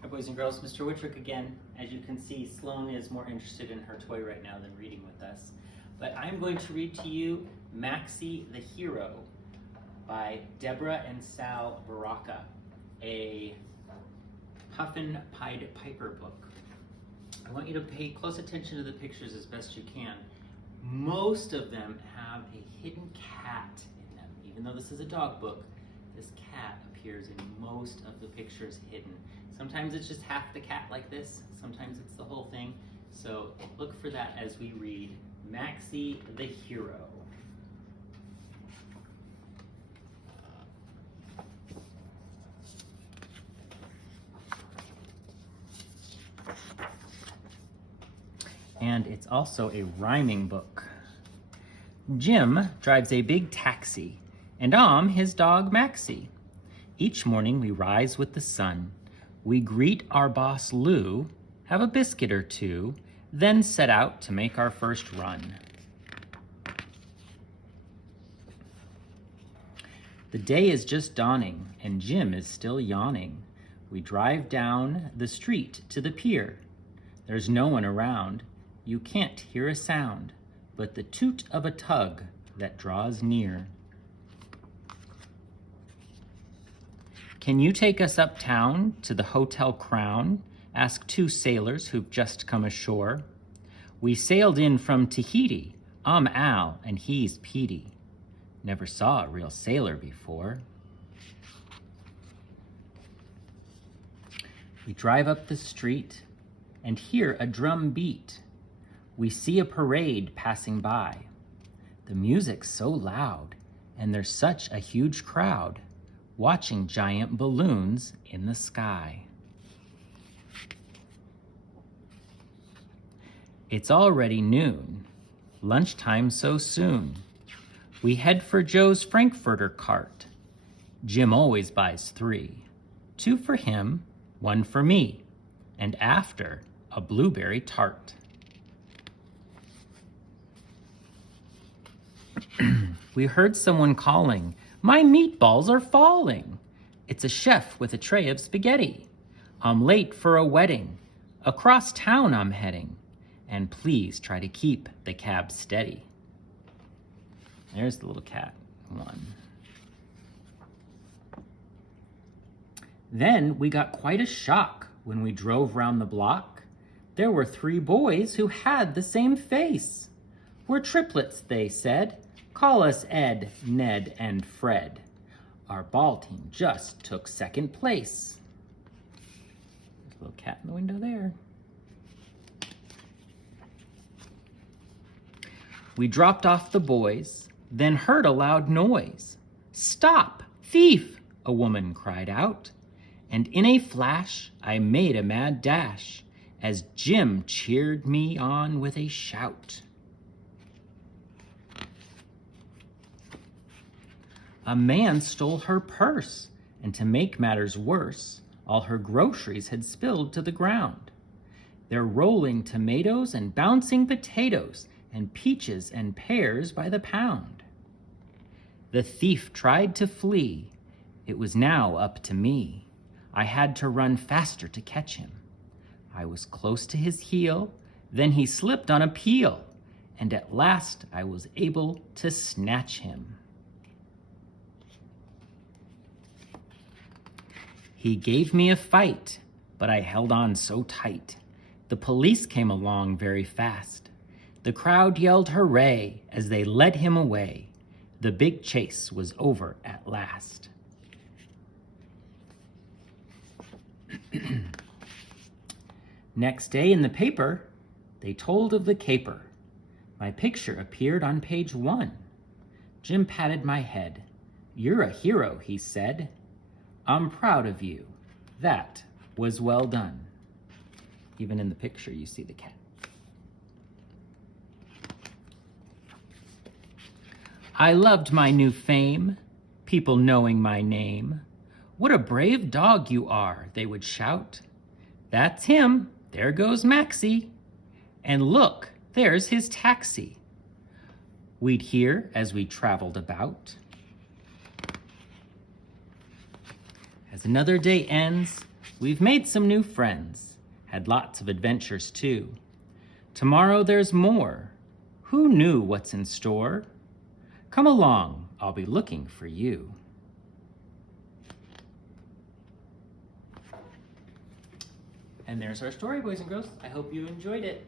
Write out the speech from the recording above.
Hi boys and girls, Mr. Wittreich again. As you can see, Sloan is more interested in her toy right now than reading with us. But I'm going to read to you Maxi the Hero by Debra and Sal Barracca, a Puffin Pied Piper book. I want you to pay close attention to the pictures as best you can. Most of them have a hidden cat in them. Even though this is a dog book, this cat appears in most of the pictures hidden. Sometimes it's just half the cat like this, sometimes it's the whole thing. So look for that as we read Maxi the Hero. And it's also a rhyming book. Jim drives a big taxi, and I'm his dog Maxi. Each morning we rise with the sun. We greet our boss Lou, have a biscuit or two, then set out to make our first run. The day is just dawning, and Jim is still yawning. We drive down the street to the pier. There's no one around. You can't hear a sound but the toot of a tug that draws near. Can you take us uptown to the Hotel Crown? Ask two sailors who've just come ashore. We sailed in from Tahiti. I'm Al and he's Petey. Never saw a real sailor before. We drive up the street and hear a drum beat. We see a parade passing by. The music's so loud, and there's such a huge crowd watching giant balloons in the sky. It's already noon, lunchtime so soon. We head for Joe's Frankfurter cart. Jim always buys 3, 2 for him, 1 for me, and after, a blueberry tart. We heard someone calling, "My meatballs are falling." It's a chef with a tray of spaghetti. I'm late for a wedding. Across town I'm heading. And please try to keep the cab steady. There's the little cat, 1. Then we got quite a shock when we drove round the block. There were 3 boys who had the same face. We're triplets, they said. Call us Ed, Ned, and Fred. Our ball team just took 2nd place. There's a little cat in the window there. We dropped off the boys, then heard a loud noise. "Stop, thief!" a woman cried out. And in a flash, I made a mad dash as Jim cheered me on with a shout. A man stole her purse, and to make matters worse, all her groceries had spilled to the ground. They're rolling tomatoes and bouncing potatoes and peaches and pears by the pound. The thief tried to flee. It was now up to me. I had to run faster to catch him. I was close to his heel, then he slipped on a peel, and at last I was able to snatch him. He gave me a fight, but I held on so tight. The police came along very fast. The crowd yelled hooray as they led him away. The big chase was over at last. Next day in the paper, they told of the caper. My picture appeared on page 1. Jim patted my head. "You're a hero," he said. "I'm proud of you. That was well done." Even in the picture, you see the cat. I loved my new fame, people knowing my name. "What a brave dog you are," they would shout. "That's him. There goes Maxi. And look, there's his taxi." We'd hear as we traveled about. As another day ends, We've made some new friends, had lots of adventures too. Tomorrow there's more. Who knew what's in store? Come along, I'll be looking for you. And there's our story, boys and girls. I hope you enjoyed it.